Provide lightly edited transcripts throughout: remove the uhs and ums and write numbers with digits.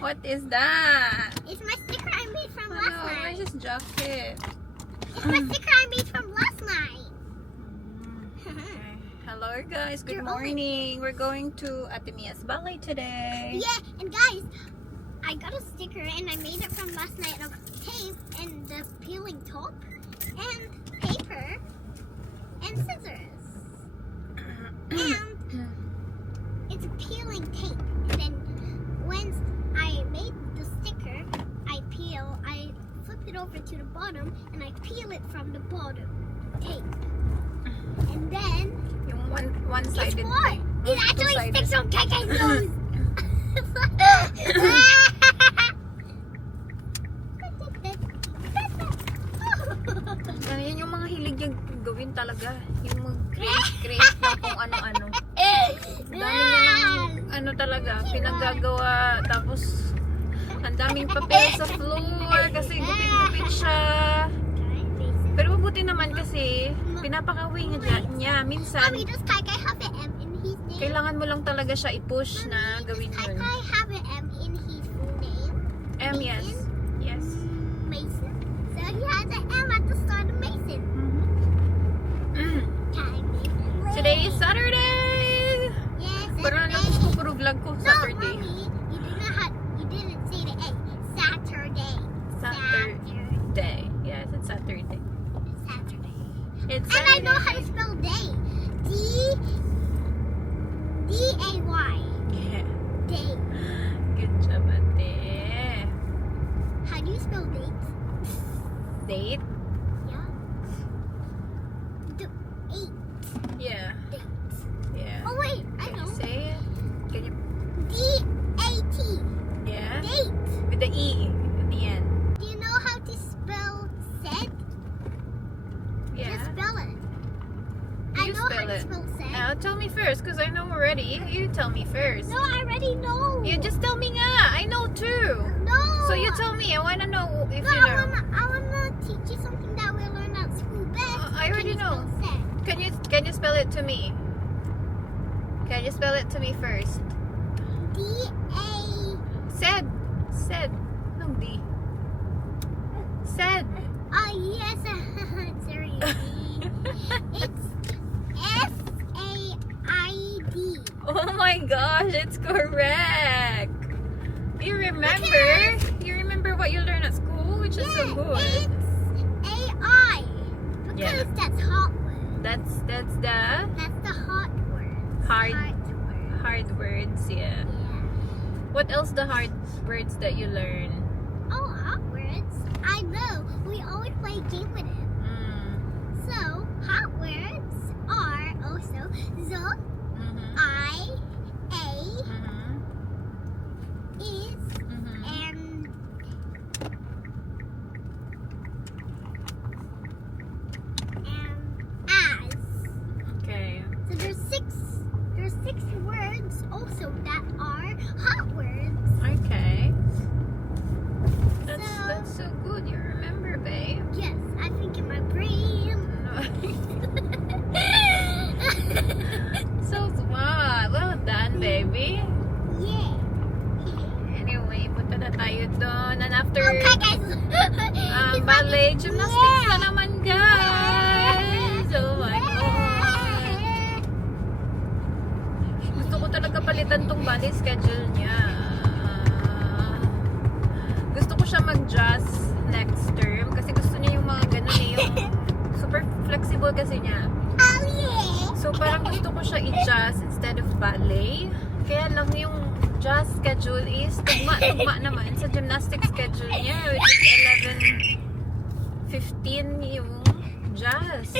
What is that? It's my sticker I made from Oh, last no, night. where's this jacket? It's my sticker I made from last night. Okay. Hello guys, good You're only- morning. We're going to Ate Mia's balay today. Yeah, and guys, I got a sticker and I made it from last night of tape and the peeling top and paper and scissors. And it's a peeling tape. And then when I made the sticker, I flip it over to the bottom and I peel it from the bottom tape. And then Yung one it's sided more. thing. It actually Two-sided. sticks on Keke's nose. Ano yan yung mga hilig yung gawin talaga. Yung mag-create ng kung ano-ano. Ang dami niya ng ano talaga, pinaggagawa. Tapos, ang daming papel sa floor kasi gupit-gupit siya. Pero mabuti naman kasi, pinapakaway niya. Minsan, Mommy, does Kai have an M in his name? kailangan mo lang talaga siya i-push na gawin Does yun. Kai have an M in his full name? M, yes. Yes. Mason. So he has an M at the start of Mason. Kai Mason. Today is Saturday! Yes, Pero Saturday. alam ko, puro vlog ko No, Saturday. Mommy, you didn't say the A. Saturday. Saturday. Yes, it's Saturday. Saturday. It's And I know how to Saturday. spell day. D-A-Y. Yeah. Day. Good job, ate. How do you spell date? Date? Yeah. Eight. Yeah. Date. Yeah. Oh wait, I Can you know. say it? Can you? D-A-T. Yeah. Date. With the E at the end. Do you know how to spell said? Yeah. Just spell it. You I know spell how to it. spell said. Tell me first, because I know already. You tell me first. No, I already know. You just tell me nga. I know too. No. So you tell me. I want to know if No, you know. I wanna teach you something that we learned at school. Beth, I already can you know. spell said? Can you spell it to me? Can you spell it to me first? D-A. Said. No D. Said. Yes, it's very easy. It's S-A-I-D. Oh my gosh, it's correct. You remember? You remember what you learned at school, which is so good. It's A-I. Because Yeah. that's hot word. That's the That's the hot word. Hard. word. hard words. Yeah. Yeah. What else the hard words that you learn? Oh, hot words. I know. We always play a game with it. So, hot words are also the, Mhm. I, A, Mhm. is, Mhm. and as. Okay. So there's six words also that are hot words. Okay. That's So- that's so good. You remember, babe. Yes, I think in my brain. So smart. Well done, baby. Yeah. Anyway, punta na tayo doon. And after Okay, guys. ballet gymnastics na naman, guys. Oh my God. Gusto ko talaga palitan tong ballet schedule niya. Gusto ko siya mag-jazz next term kasi gusto niya yung mga ganun eh, yung super flexible kasi niya. Oh, yeah. So parang gusto ko siya i-jazz instead of ballet. Kaya lang yung jazz schedule is tugma naman sa gymnastic schedule niya, which is 11:15 yung jazz.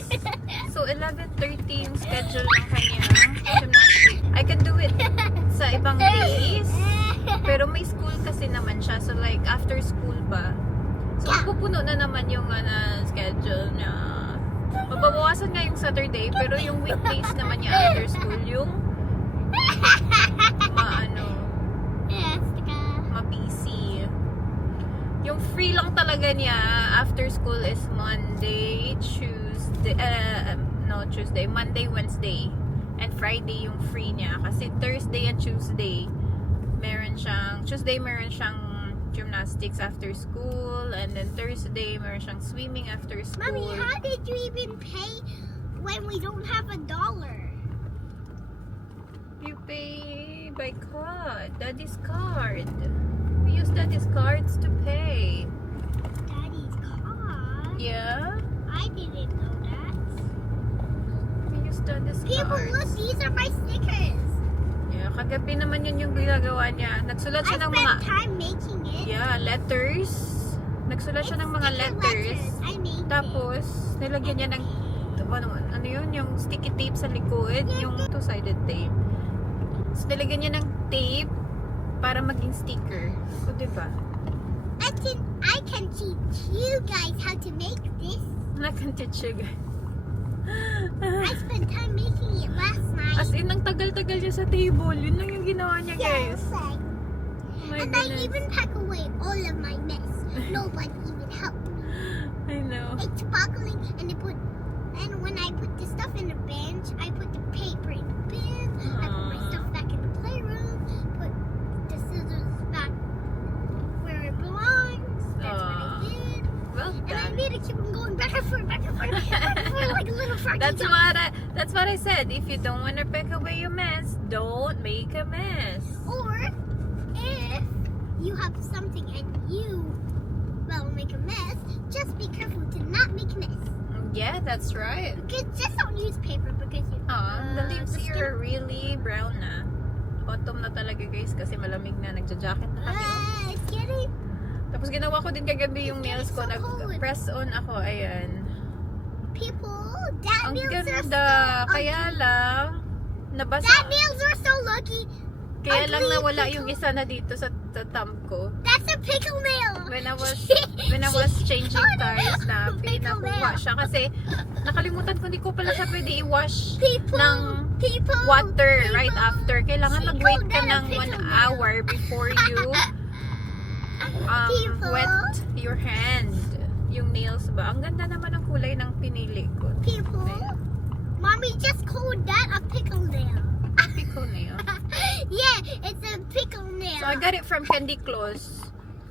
So 11:30 yung schedule ng kanyang gymnastic. I can do it sa ibang days, pero may school kasi naman siya. So like after school ba? So pupuno na naman yung schedule niya. Mababawasan nga yung Saturday, pero yung weekdays naman niya after school yung Yes, ma-busy. Yung free lang talaga niya after school is Monday, Monday, Wednesday, and Friday yung free niya. Kasi Thursday and Tuesday, Tuesday meron siyang gymnastics after school, and then Thursday meron siyang swimming after school. Mommy, how did you even pay when we don't have $1? You pay by card, Daddy's card. We use Daddy's cards to pay. Daddy's card? Yeah, I didn't know that. we use Daddy's People, cards. look, these are my stickers. Yeah, kagabi naman yun yung ginagawa niya. Nagsulat I siya ng spent mga time making it. yeah, letters. Nagsulat siya ng mga Sticker letters. I made Tapos, nilagyan niya ng ano yun, yung sticky tape sa likod, yung two-sided tape. So, nilagyan niya ng tape para maging sticker. O, diba? I can teach you guys how to make this. I can teach you guys. I spent time making it last night. As in, ang tagal-tagal niya sa table. Yun lang yung ginawa niya, guys. Yes. Oh my And I goodness. even pack away all of my mess. Nobody even helped me. I know. It's sparkling, and when I put the stuff in the bench, I put the paper in the bin. I put my stuff back in the playroom. Put the scissors back where it belongs. That's what I did. Well And I done. made it keep on going back and forth, back and forth, back and forth like a little froggy That's dog. what I said. If you don't want to pack away your mess, don't make a mess. Or if you have something and you make a mess, just be careful to not make a mess. Yeah, that's right. Because just don't use paper because you. The leaves the here are really brown na. Autumn na talaga, guys, kasi malamig na. Nagja-jacket na kami. Oh. It's getting. Tapos ginawa ko din kagabi yung It's nails ko. getting so cold. Nag-press on ako. Ayan. People, that Ang nails are ganda. so Kaya lang, nabasa. That nails are so lucky. Kaya lang ugly nawala pickle. yung isa na dito sa thumb ko. That's a pickle nail. When I was changing tires na pinakuha siya kasi nakalimutan ko, hindi ko pala siya pwede i-wash People, ng people, water people. right after. Kailangan She mag-wait called ka that a ng 1 pickle nail. hour before you People. wet your hand. Yung nails ba? Ang ganda naman ang kulay ng pinili ko. People, mommy just called that a pickle nail. Pickle nail. Yeah, it's a pickle nail. So I got it from Candy Claus.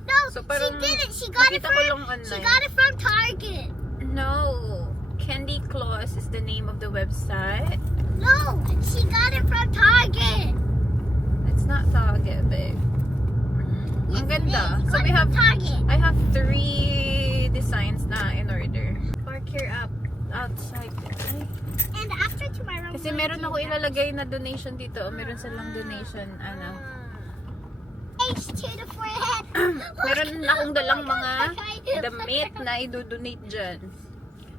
No, So, she parang didn't. She got it nakita ko lang from. She online. got it from Target. No. Candy Claus is the name of the website. No, she got it from Target. It's not Target, babe. Yes, Ang it ganda. is. She So got we it have from Target. I have 3 designs na in order. Park here up outside. Ay. And after tomorrow. Kasi meron ako ilalagay na donation dito. O meron silang donation, ano. H to the forehead. Meron akong dalang mga damit na idodonate dyan.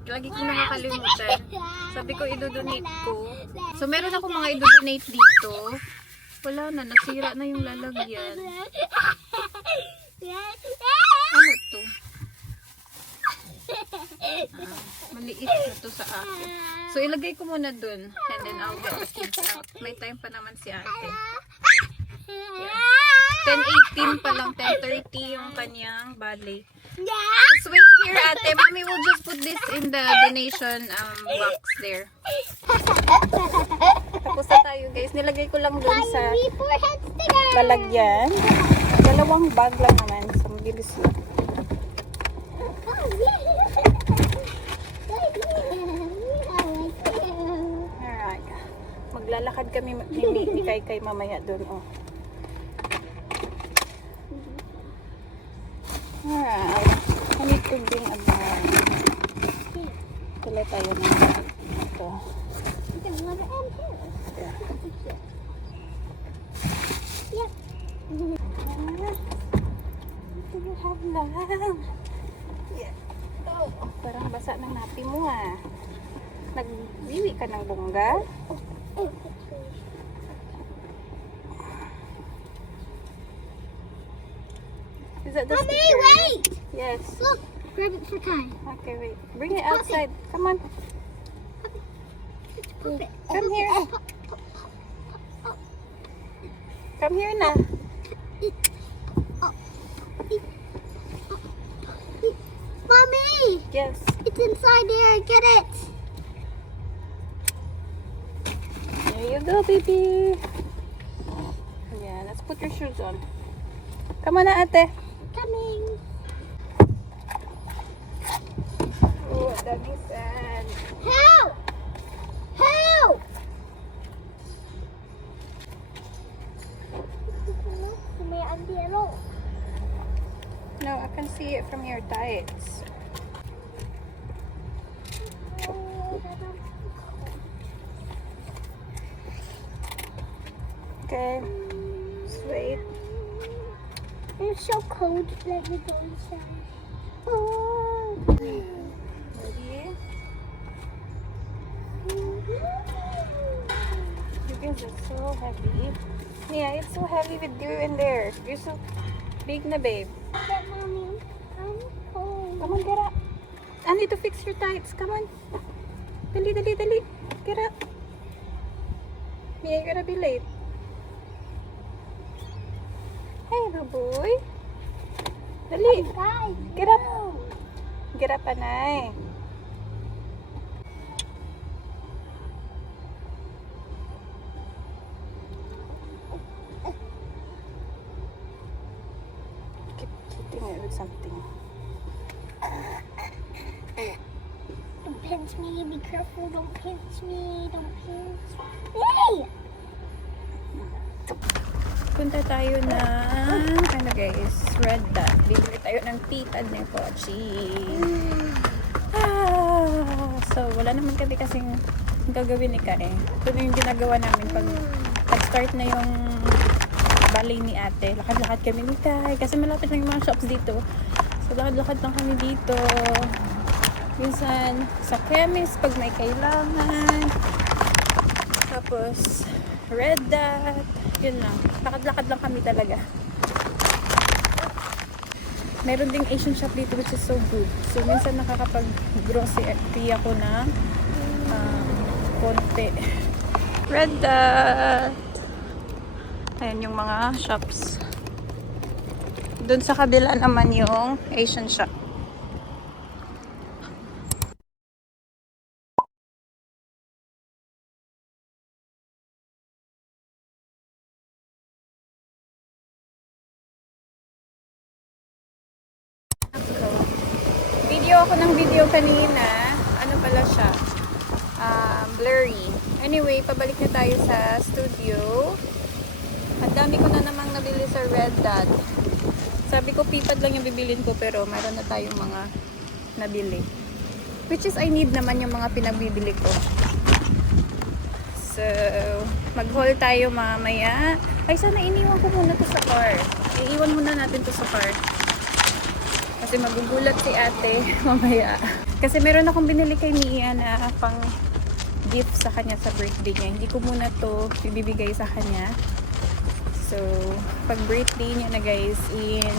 Lagi ko nakakalimutan. Sabi ko idodonate ko. So meron ako mga idodonate dito. Wala na, nasira na yung lalagyan. Ano to? Maliit na to sa akin. So ilagay ko muna dun. And then I'll get the kids out. May time pa naman si ate. 10:18 pa lang, 10:30 yung kanyang ballet. Just wait here, ate. Mommy will just put this in the donation box there. Tapos na tayo, guys. Nilagay ko lang dun sa Forehead sticker. lalagyan. Dalawang bag lang naman. So, mabilis lang. Alright. Maglalakad kami ni Kay mamaya dun, oh. Alright. I need to bring a bag. Tuloy tayo na ito. Yep. Ito you have lang. Yeah. Oh, parang basa ng napi mo, ah. Nagbiwi ka ng bongga? Is that the Mommy, sticker? wait! Yes. Look, grab it for Kai. Okay, wait. Bring it outside. Come on. Come here. Come here na. Mommy, Yes. it's inside there. Get it. There you go, baby. Ayan. Let's put your shoes on. Come on na, ate. Coming. Oh, dami sand. Help! Help! May andero. No, I can see it from your tights. Okay. Just wait. It's so cold. Let me go inside. Oh. Ready? You guys are so heavy. Yeah, it's so heavy with you in there. You're so big na, babe. Get mommy. I'm cold. Come on, get up. I need to fix your tights. Come on. Dali, dali, dali. Get up. Yeah, you're gonna be late. Hey, little boy. Dali. Guys, Get up. Get up, Anay. Keep hitting it with something. Don't pinch me. Be careful. Don't pinch me. Don't pinch. Hey! Punta tayo ng, ano guys, Red Dot. Bibili tayo ng titad ni Pochi. So, wala naman kami kasing gagawin ni Ka eh. Ito na yung ginagawa namin pag-start na yung ballet ni ate. Lakad-lakad kami ni Kai. Kasi malapit lang yung mga shops dito. So, lakad-lakad lang kami dito. Minsan, sa chemist pag may kailangan. Tapos, Red Dot. Yun lang. Lakad-lakad lang kami talaga. Meron ding Asian shop dito which is so good. So, minsan nakakapag-grocery ako ng konti. Red Dot. Ayan yung mga shops. Doon sa kabila naman yung Asian shop. Video ako ng video kanina. Ano pala siya? Blurry. Anyway, pabalik na tayo sa studio. Ang dami ko na namang nabili sa Red Dot. Sabi ko, pipad lang yung bibilin ko, pero meron na tayong mga nabili. Which is, I need naman yung mga pinagbibili ko. So, mag-haul tayo mamaya. Ay, sana iniwan ko muna to sa car. Iiwan muna natin to sa car. Kasi magugulat si ate mamaya. Kasi meron akong binili kay Mia na pang gift sa kanya sa birthday niya. Hindi ko muna to ibibigay sa kanya. So, pag birthday niya na guys, in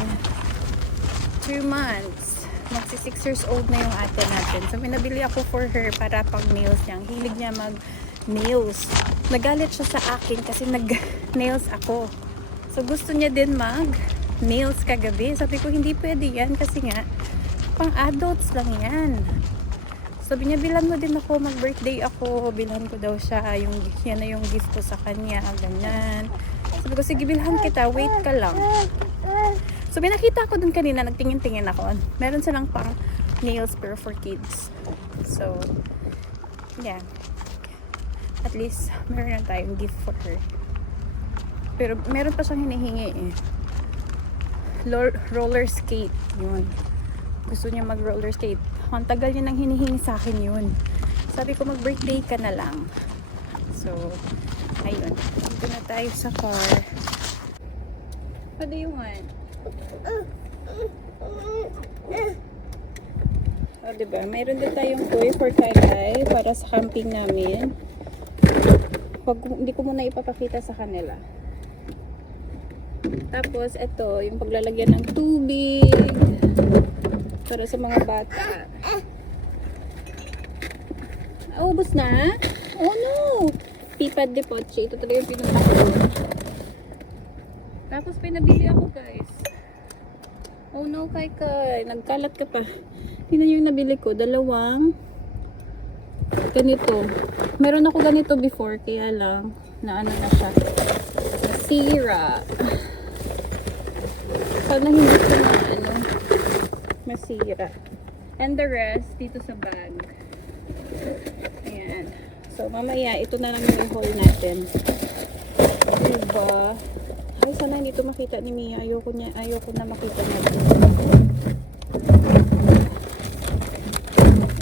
2 months, magsi 6 years old na yung ate natin. So, may nabili ako for her para pang nails niya. Hilig niya mag-nails. Nagalit siya sa akin kasi nag-nails ako. So, gusto niya din mag-nails kagabi. Sabi ko, hindi pwede yan kasi nga, pang adults lang yan. Sabi niya, bilhan mo din ako, mag-birthday ako. Bilhan ko daw siya, yan na yung gift ko sa kanya, ganyan. Sabi ko, sige, bilhan kita, wait ka lang. So, may nakita ko dun kanina, nagtingin-tingin ako. Meron silang pang nails pero for kids. So, yeah. At least, meron na tayong gift for her. Pero, meron pa siyang hinihingi eh. Roller skate, yun. Gusto niya mag-roller skate. Ang tagal niya nang hinihingi sa akin yun. Sabi ko, mag-birthday ka na lang. So, ayun. Dito na tayo sa car. What do you want? O, diba? Mayroon din tayong toy for Kai para sa camping namin. Hindi ko muna ipapakita sa kanila. Tapos, ito, yung paglalagyan ng tubig para sa mga bata. Ubus na? Oh no! Pipad de Pochi. Ito talaga yung pinunod. Tapos, pinabili ako, guys. Oh no, Kai. Nagkalat ka pa. Tingnan yung nabili ko. 2 ganito. Meron ako ganito before, kaya lang na ano na siya. Nasira. Sana hindi ko na ano, masira. And the rest, dito sa bag. Ayan. So, mamaya, ito na lang yung haul natin. Diba? Ay, sana hindi ito makita ni Mia. Ayoko na makita niya.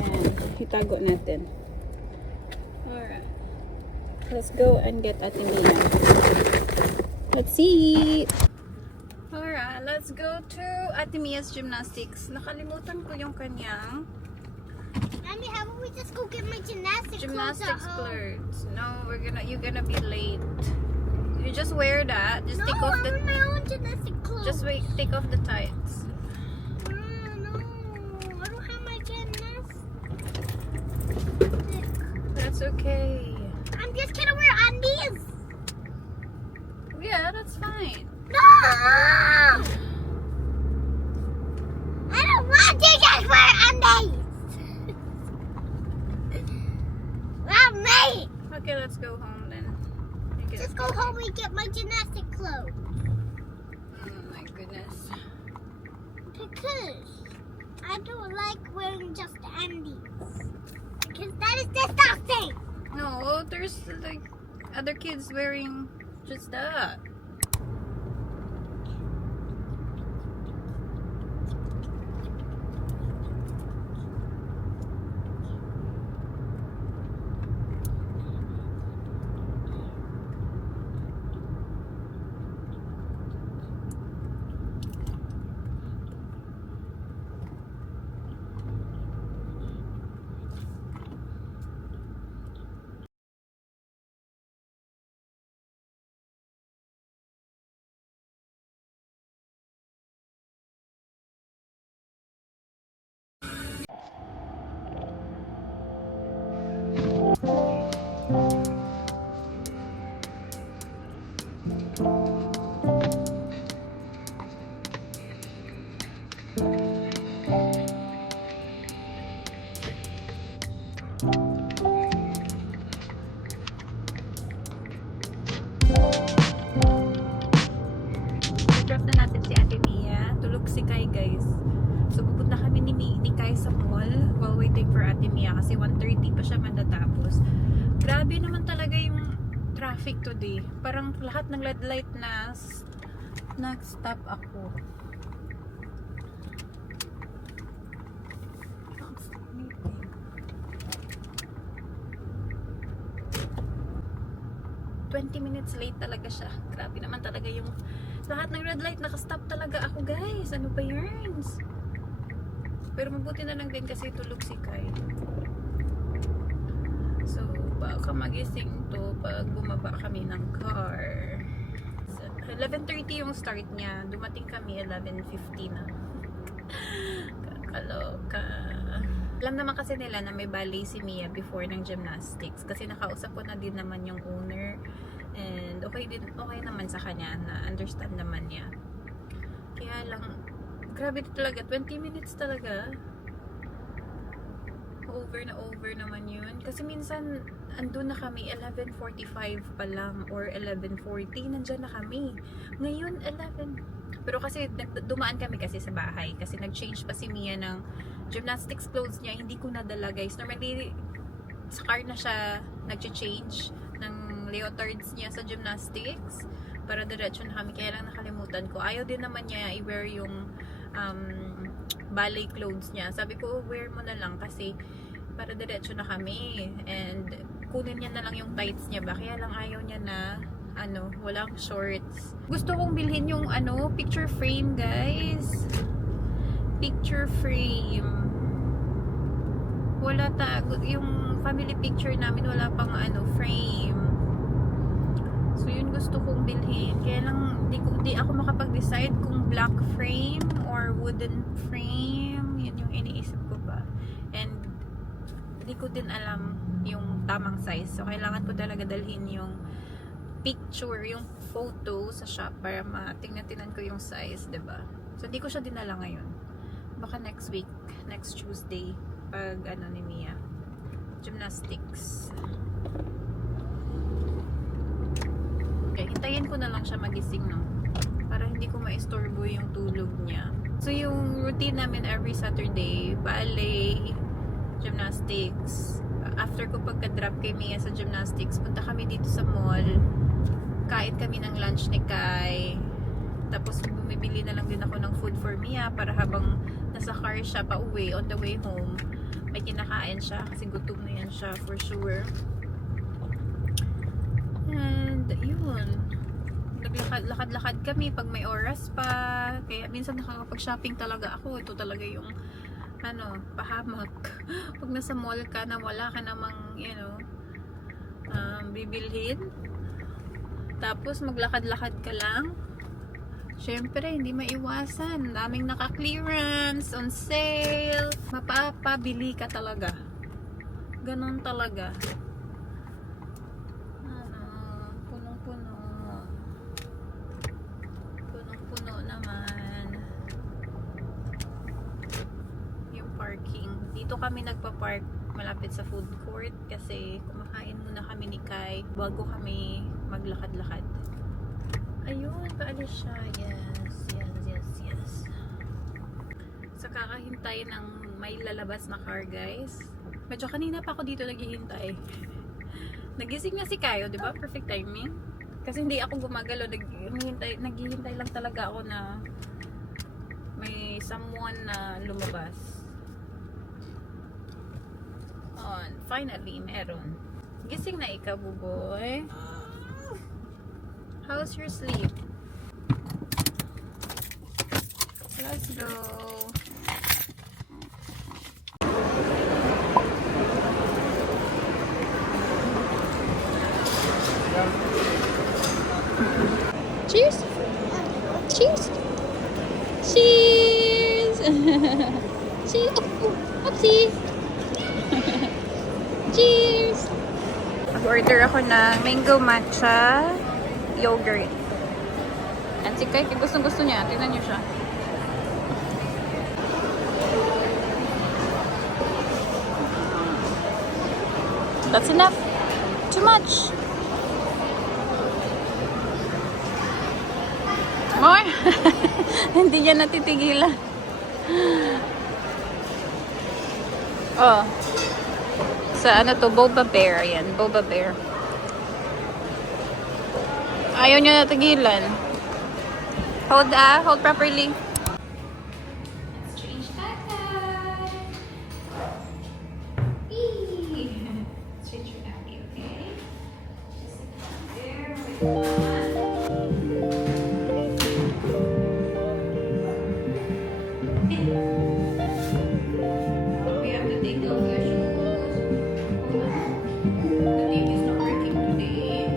Ayan. Itago natin. Alright. Let's go and get Ate Mia. Let's see! Alright, let's go to Ate Mia's gymnastics. Nakalimutan ko yung kanyang Mommy, how about we just go get my gymnastics gymnastics clothes? clothes. No, you're gonna be late. You just wear that. Just No, take off I the want my own gymnastic clothes. just wait, take off the tights. No, I don't have my gymnastics. That's okay. I'm just gonna wear undies. Yeah, that's fine. No! I don't want to just wear undies. Mommy, Okay, let's go home then. Okay, just go home and get my gymnastic clothes. Oh my goodness. Because I don't like wearing just undies. Because that is disgusting. No, there's like other kids wearing just that. Drop na natin si Ate Mia. Tulog si Kai, guys. So, pupunta kami ni Kai sa mall while waiting for Ate Mia kasi 1:30 pa siya matatapos. Grabe naman talaga yung traffic today. Parang lahat ng red light na nag-stop ako. 20 minutes late talaga siya. Grabe naman talaga yung lahat ng red light nakastop talaga ako, guys. Ano ba yun? Pero mabuti na lang din kasi tulog si Kai. So, baka magising to pag bumaba kami ng car. So, 11:30 yung start niya. Dumating kami 11:50 na. Kakaloka. Alam naman kasi nila na may ballet si Mia before ng gymnastics kasi nakausap ko na din naman yung owner and okay naman sa kanya, na understand naman niya. Kaya lang grabe talaga, 20 minutes talaga. Over naman yun kasi minsan andun na kami 11:45 pa lang or 11:40 nandyan na kami. Ngayon 11. Pero kasi dumaan kami kasi sa bahay kasi nag-change pa si Mia ng gymnastics clothes niya, hindi ko nadala, guys. Normally sa car na siya nag-change ng leotards niya sa gymnastics para diretso na kami, kaya lang nakalimutan ko. Ayaw din naman niya i-wear yung ballet clothes niya. Sabi ko, wear mo na lang kasi para diretso na kami and kunin niya na lang yung tights niya ba, kaya lang ayaw niya na walang shorts. Gusto kong bilhin yung picture frame, guys. Picture frame. Wala yung family picture namin wala pang frame. So yun gusto kong bilhin. Kaya lang di ako makapag-decide kung black frame or wooden frame. Yun yung iniisip ko ba. And di ko din alam yung tamang size. So kailangan ko talaga dalhin yung picture, yung photo sa shop para matingnan ko yung size, 'di ba? So hindi ko siya dinala ngayon. Baka next week, next Tuesday, pag ni Mia, gymnastics. siya magising, no? Para hindi ko maistorbo yung tulog niya. So, yung routine namin every Saturday, ballet, gymnastics. After ko pagka-drop kay Mia sa gymnastics, punta kami dito sa mall. Kain kami ng lunch ni Kai. Tapos, bumibili na lang din ako ng food for Mia para habang nasa car siya pa uwi, on the way home, may kinakain siya kasi gutom na yan siya for sure. And yun, naglakad-lakad kami pag may oras pa, kaya minsan nakakapag-shopping talaga ako. Ito talaga yung pahamak pag nasa mall ka na wala ka namang bibilhin, tapos maglakad-lakad ka lang. Syempre, hindi maiwasan. Daming naka-clearance, on sale. Mapapabili ka talaga. Ganon talaga. Punong-puno. Punong-puno naman. Yung parking. Dito kami nagpa-park malapit sa food court kasi kumakain muna kami ni Kai bago kami maglakad-lakad. Ayun, paalis siya. Yes. So, kakahintay ng may lalabas na car, guys. Medyo kanina pa ako dito naghihintay. Nagising na si Kayo, di ba? Perfect timing. Kasi hindi ako gumagalo. Naghihintay lang talaga ako na may someone na lumabas. Finally, meron. Gising na ikaw, buboy. How's your sleep? Let's go. Cheers! Cheers! Cheers! Cheers! Oh, oopsie! Cheers! Mag-order ako ng mango matcha yogurt. At si Kai, gustong-gusto niya. Tingnan niyo siya. That's enough. Too much. More. Hindi niya natitigilan. Oh. Sa ano to? Boba Bear. Ayan. Boba Bear. Ayaw niya natigilan. Hold properly. Let's change backpack. Let's change your nappy, okay? Just sit down there. We have to take off your shoes. The TV is not working today.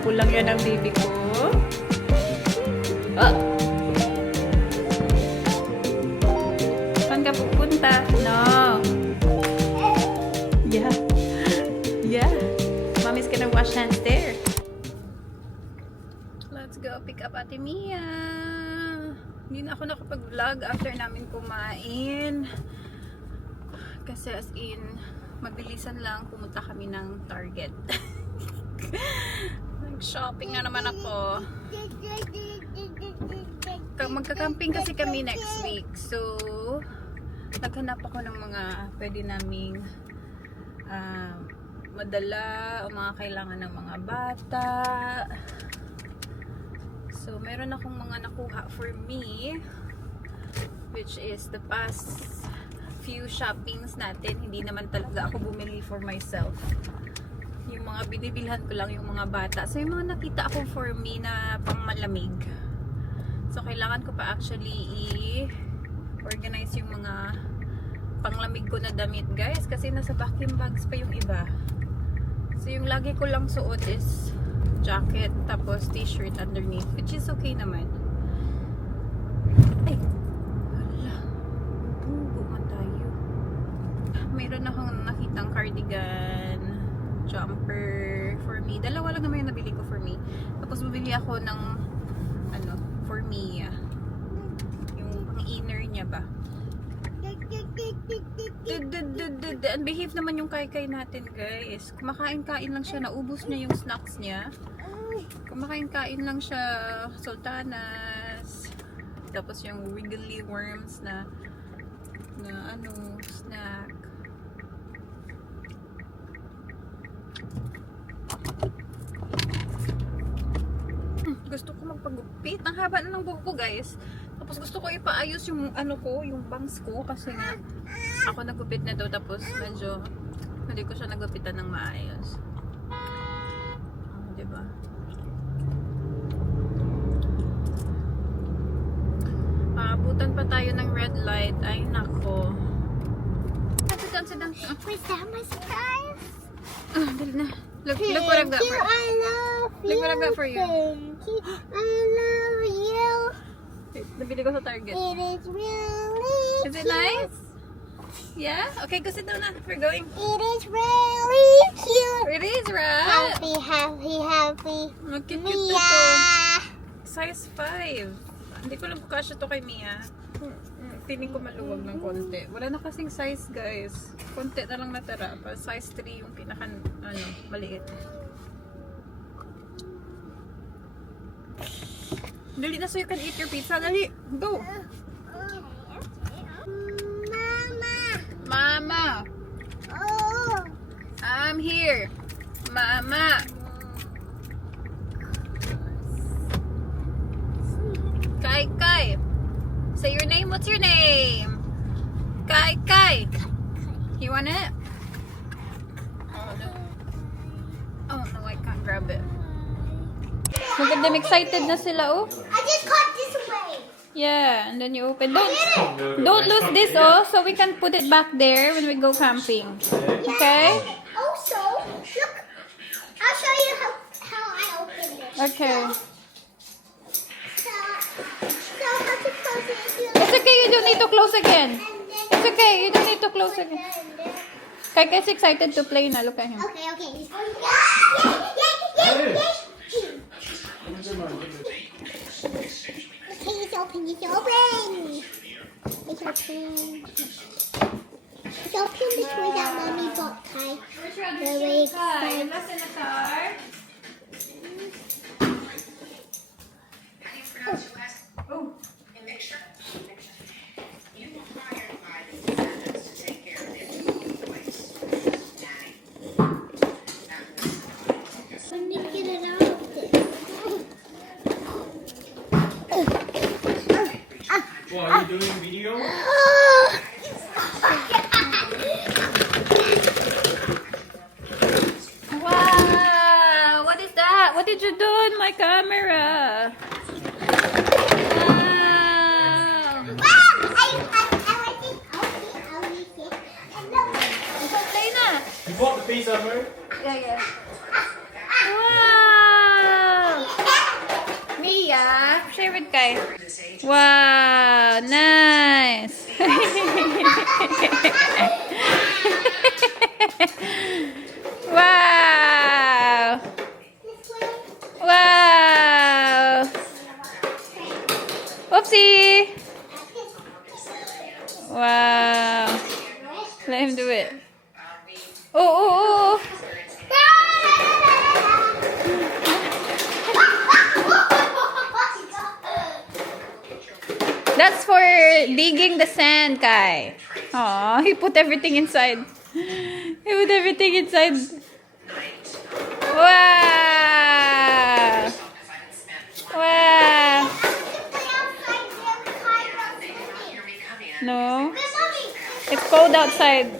Gwapo lang yan ang baby ko. Oh! Saan ka pupunta? No! Yeah. Yeah. Mommy's gonna wash hands there. Let's go pick up Ate Mia. Hindi na ako nakapag-vlog after namin kumain. Kasi as in, mabilisan lang pumunta kami ng Target. Nag-shopping na naman ako. Magka-camping kasi kami next week. So, naghanap ako ng mga pwede naming madala o mga kailangan ng mga bata. So, meron akong mga nakuha for me, which is the past few shoppings natin. Hindi naman talaga ako bumili for myself. Yung mga binibilhan ko lang yung mga bata. So, yung mga nakita ako for me na pang malamig. So, kailangan ko pa actually i-organize yung mga panglamig ko na damit, guys. Kasi nasa vacuum bags pa yung iba. So, yung lagi ko lang suot is jacket, tapos t-shirt underneath, which is okay naman. Ay! Hala. Bugo man tayo. Mayroon akong nakitang cardigan, jumper for me. Dalawa lang naman yung nabili ko for me. Tapos bumili ako ng ano, for me. Yung pang-inner niya ba? Behave naman yung kay natin, guys. Kumakain-kain lang siya, naubos niya yung snacks niya. Kumakain-kain lang siya, sultanas. Tapos yung wiggly worms na ano, snack. Gusto ko magpagupit. Ang haba na ng buhok ko, guys. Tapos gusto ko ipaayos yung ano ko, yung bangs ko kasi nga ako nagupit na daw, tapos medyo hindi ko siya nagupitan ng maayos. Diba? Abutan pa tayo ng red light. Ay, nako. Sit down, sit down. Was that my surprise? Dali na. Look what I've got for you. I love you. Look what I've got for you. Thank you. I love you. Nabili ko sa Target. It is really Is it nice? Yeah? Okay, go sit down na. We're going. It is really cute. It is, right? Happy, happy, happy. Cute to. Mia. Size 5. Hindi ko lang kasya to kay Mia. Tining ko maluwag ng konti. Wala na kasing size, guys. Konti na lang natira. Pa size 3 yung pinaka, ano, maliit. Dali na, so you can eat your pizza. Dali, go! Mama. Mama! Oh. I'm here! Mama! Kai Kai! Say your name. What's your name? Kai Kai! You want it? Oh no. Oh no, I can't grab it. Magandang excited na sila, oh. I just caught this way. Yeah, and then you open. Don't lose this, oh, so we can put it back there when we go camping. Okay? Also, look. I'll show you how I open this. Okay. So how to close it. It's okay, you don't need to close again. It's okay, you don't need to close again. Kai Kai's excited to play na. Look at him. Okay, okay. Yay! Okay, it's open, it's open. It's open. It's open the toy that mommy bought, Kai. Very excited. Left in the car. Oh. Let me get it out of this. Well, are you doing video? Wow! What is that? What did you do in my camera? Wow! Play na! You bought the pizza, right? Yeah, yeah. Wow! Kai. Wow, nice. Wow. Wow. Oopsie. Wow. Let him do it. Oh, oh, oh. That's for digging the sand, Kai. Aw, he put everything inside. He put everything inside. Wow. Wow. No. It's cold outside.